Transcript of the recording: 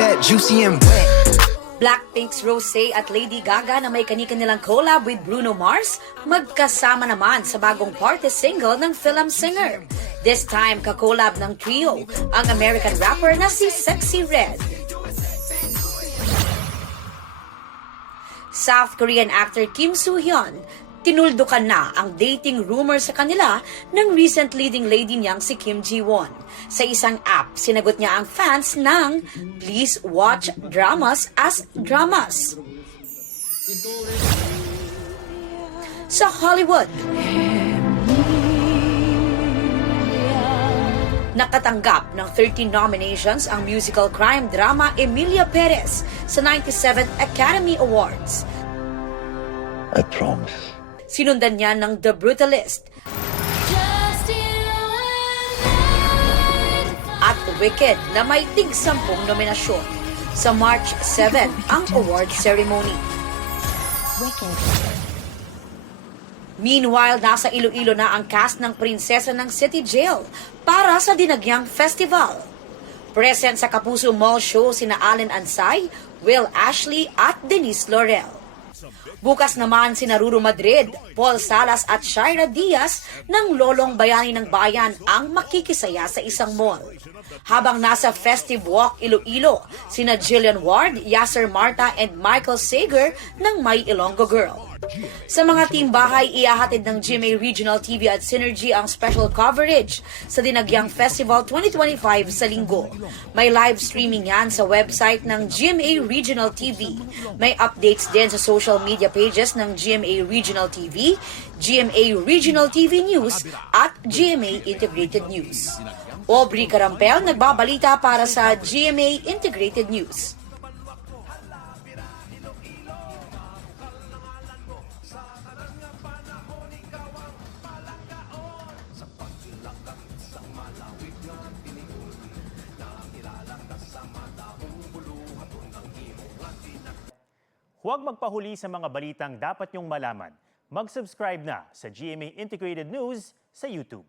fat, juicy and wet. Blackpink's Rosé at Lady Gaga na may kani-kanilang collab with Bruno Mars, magkasama naman sa bagong party single ng film singer. This time, kakolab ng trio, ang American rapper na si Sexy Red. South Korean actor Kim Soo-hyun, tinuldukan na ang dating rumor sa kanila ng recent leading lady niyang si Kim Ji-won. Sa isang app, sinagot niya ang fans ng "Please watch dramas as dramas." Sa Hollywood, nakatanggap ng 13 nominations ang musical crime drama Emilia Perez sa 97th Academy Awards. I promise. Sinundan niya ng The Brutalist at Wicked na may tig-10 nominasyon. Sa March 7 ang award ceremony. Meanwhile, nasa Iloilo na ang cast ng Prinsesa ng City Jail para sa Dinagyang Festival. Present sa Kapuso Mall Show sina Allen Ansay, Will Ashley at Denise Laurel. Bukas naman si Ruru Madrid, Paul Salas at Shaira Diaz ng Lolong Bayani ng Bayan ang makikisaya sa isang mall. Habang nasa Festive Walk Iloilo, sina Jillian Ward, Yasser Marta and Michael Sager ng My Ilonggo Girl. Sa mga team bahay, ihahatid ng GMA Regional TV at Synergy ang special coverage sa Dinagyang Festival 2025 sa Linggo. May live streaming yan sa website ng GMA Regional TV. May updates din sa social media pages ng GMA Regional TV, GMA Regional TV News at GMA Integrated News. Aubrey Carampel, nagbabalita para sa GMA Integrated News. Huwag magpahuli sa mga balitang dapat niyong malaman. Mag-subscribe na sa GMA Integrated News sa YouTube.